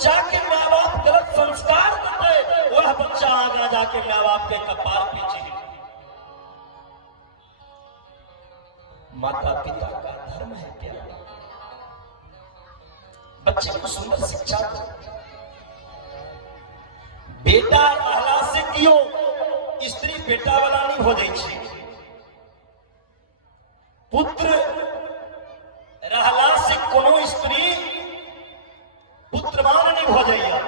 बच्चा के माँ बाप गलत संस्कार देते, वह बच्चा आगे जाके माँ बाप के कपार पीछे। माता पिता का धर्म है प्यार, बच्चे को सुंदर शिक्षा दो। बेटा रहला से कियो स्त्री बेटा वाला नहीं हो जाए छी, पुत्र रहला से कोनो स्त्री पुत्रवान नहीं हो जाइए।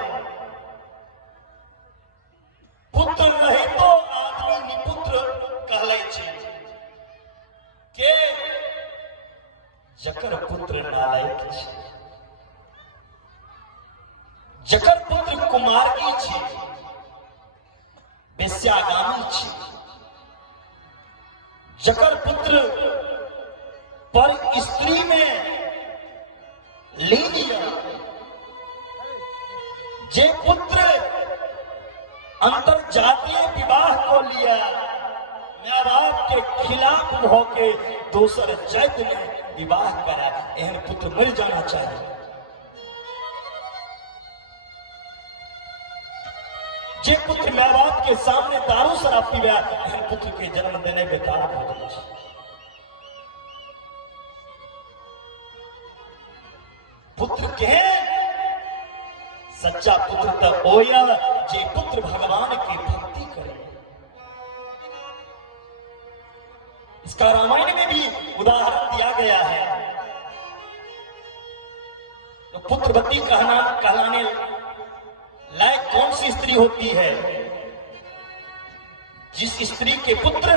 पुत्र रही तो आदमी निपुत्र कहले छी के जकर पुत्र नालायक छी, जकर पुत्र कुमार्गी छी, वेश्यागामी छी, जकर पुत्र पर स्त्री में लीन, जे पुत्र अंतरजातीय विवाह को लिया, माँ बाप के खिलाफ होके दोसर जाति में विवाह करा, एहन पुत्र मर जाना चाहिए। जे पुत्र माँ बाप के सामने दारू शराब पीवा, एहन पुत्र के जन्म देने बेकार हो जाए। पुत्र के सच्चा पुत्र तो ओया जे पुत्र भगवान की भक्ति करे। इसका रामायण में भी उदाहरण दिया गया है। तो पुत्रवती कहलाने लायक कौन सी स्त्री होती है? जिस स्त्री के पुत्र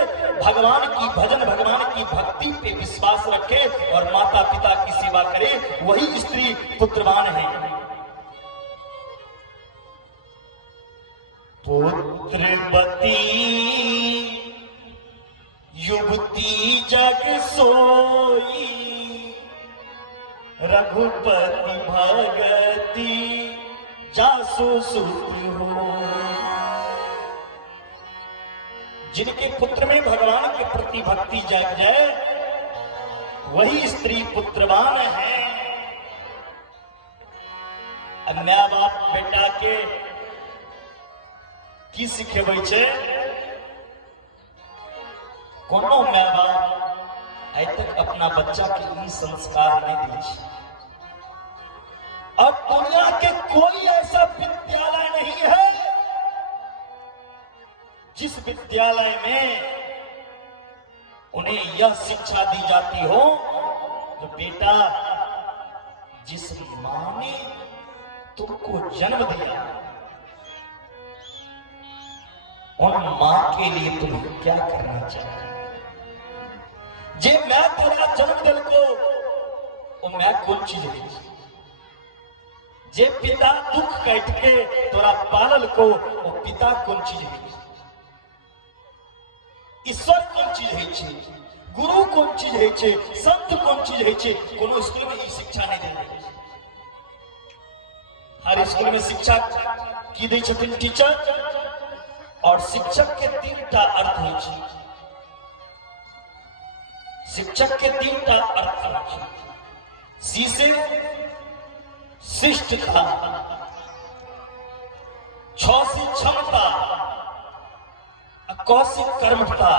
भगवान की भजन, भगवान की भक्ति पे विश्वास रखे और माता पिता की सेवा करे, वही स्त्री पुत्रवान है। पुत्रवती युवती जग सोई, रघुपति भगति जासु सुत हो। जिनके पुत्र में भगवान के प्रति भक्ति जाग जाए, वही स्त्री पुत्रवान है। अब माँ बाप बेटा के की सिखेबै छै? कोनो माँ बाप आइ तक अपना बच्चा के ई संस्कार नहीं दी छै। और दुनिया के कोई ऐसा विद्यालय नहीं है जिस विद्यालय में उन्हें यह शिक्षा दी जाती हो तो बेटा, जिस मां ने तुमको जन्म दिया, उन मां के लिए तुम्हें क्या करना चाहिए? जे मैं तेरा जन्म दिल को, वो मैं कौन चीज है? जे पिता दुख काट के तोरा पालल को, वो पिता कौन चीज है? ईश्वर कौन चीज है? गुरु कौन चीज है? संत कौन चीज है? कोनो स्कूल में ये शिक्षा नहीं देते। हर स्कूल में शिक्षा की दै छथिन टीचर, और शिक्षक के 3टा अर्थ होइ छै। शिक्षक के 3टा अर्थ होइ छै। सी से शिष्टता, 6 से क्षमता, क से कर्मठता,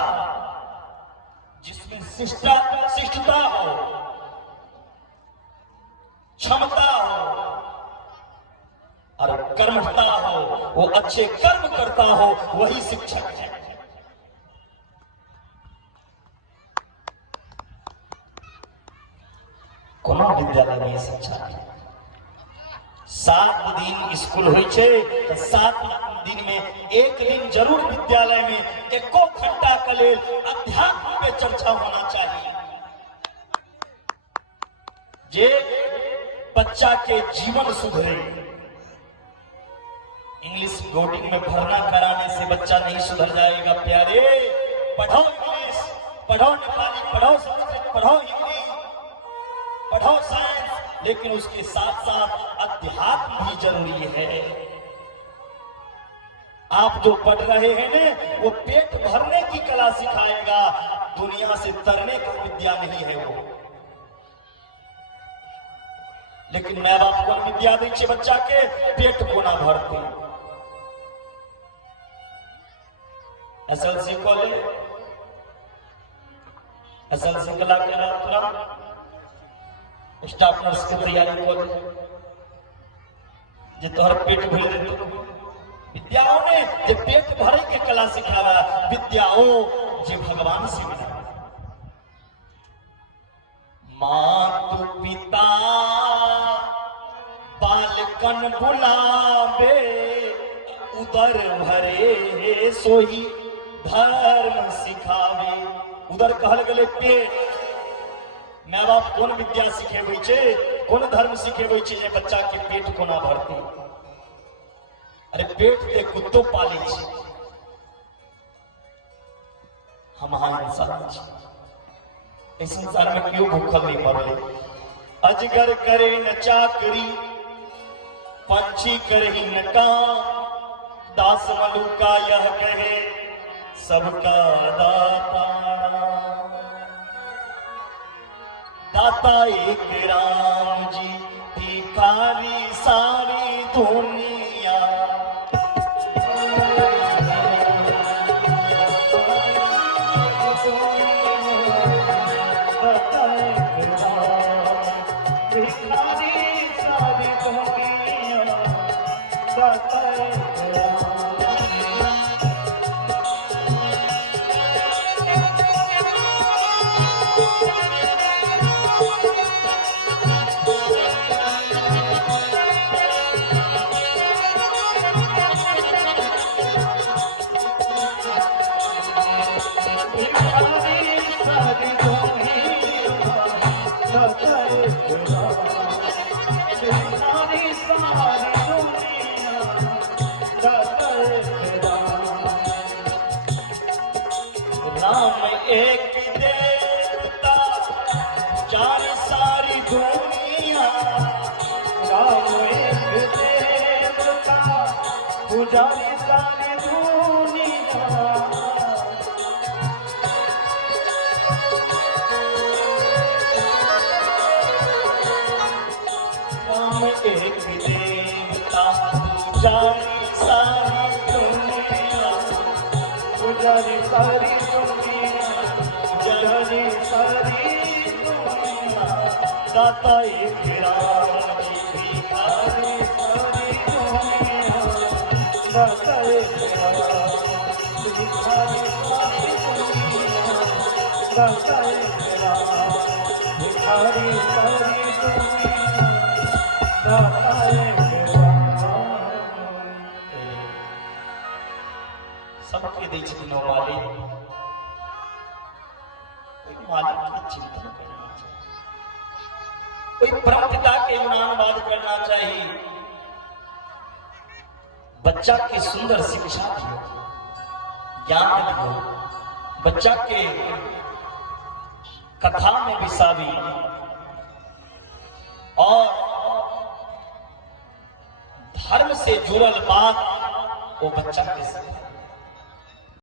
जिसमें शिष्टता हो, क्षमता हो और कर्मठता हो, वो अच्छे कर्म करता हो, वही शिक्षक है। कोनो विद्यालय में शिक्षा नहीं। 7 दिन स्कूल होइ छै तो 7 दिन में 1 दिन जरूर विद्यालय में 1 घंटा के लेल अध्यात्म पे चर्चा होना चाहिए, जे बच्चा के जीवन सुधरे। इंग्लिश बोर्डिंग में भरना कराने से बच्चा नहीं सुधर जाएगा प्यारे। पढ़ो इंग्लिश, पढ़ो नेपाली, पढ़ो संस्कृत, पढ़ो हिंदी, पढ़ो साइंस, लेकिन उसके साथ साथ अध्यात्म भी जरूरी है। आप जो पढ़ रहे हैं ना, वो पेट भरने की कला सिखाएगा, दुनिया से तरने की विद्या नहीं है वो। लेकिन माँ बाप को विद्या दै छै बच्चा के पेट कोना भरते। एसएलसी कॉलेज एसएलसी कला के बाद तुरंत स्टाफ नर्स के तैयारी कर जे तोहर पेट भर देतो। विद्याओं ने जे पेट भरे के कला सिखावा, विद्याओं जे भगवान से मिला। मातु पिता बालकन बुलावे, उदर भरे सोही धर्म सिखावे। उदर कहल गले पेट। माँ बाप कौन विद्या सिखेबै छै, कौन धर्म सिखेबै छै जे बच्चा के पेट कोना भरते। अरे पेट ते कुत्तो पाले छै, हम इंसान छी। इस संसार में क्यों भूखल नहीं मरले। अजगर करे न चाकरी, पंछी करे न काम, दास मलुका यह कहे सबका दाता। दाता एक राम जी भिखारी सारी दुनिया। राम एक देवता जान सारी दुनिया। राम एक देवता पुजारी सारी दुनिया। राम एक देवता पुजारी सारी दुनिया। पुजारी सारी दाता एक राम जी भिखारी सारी दुनिया। दाता एक राम भिखारी सारी दुनिया। दाता एक राम भिखारी सारी दुनिया। दाता एक राम। सबके दै छथिन मालिक। मालिक की चिंतन करना चाहिए, कोई परमपिता के गुणानुवाद करना चाहिए। बच्चा की सुंदर शिक्षा दियो, ज्ञान दियो, बच्चा के कथा में बिसावी और धर्म से जुड़ल बात वो बच्चा के साथ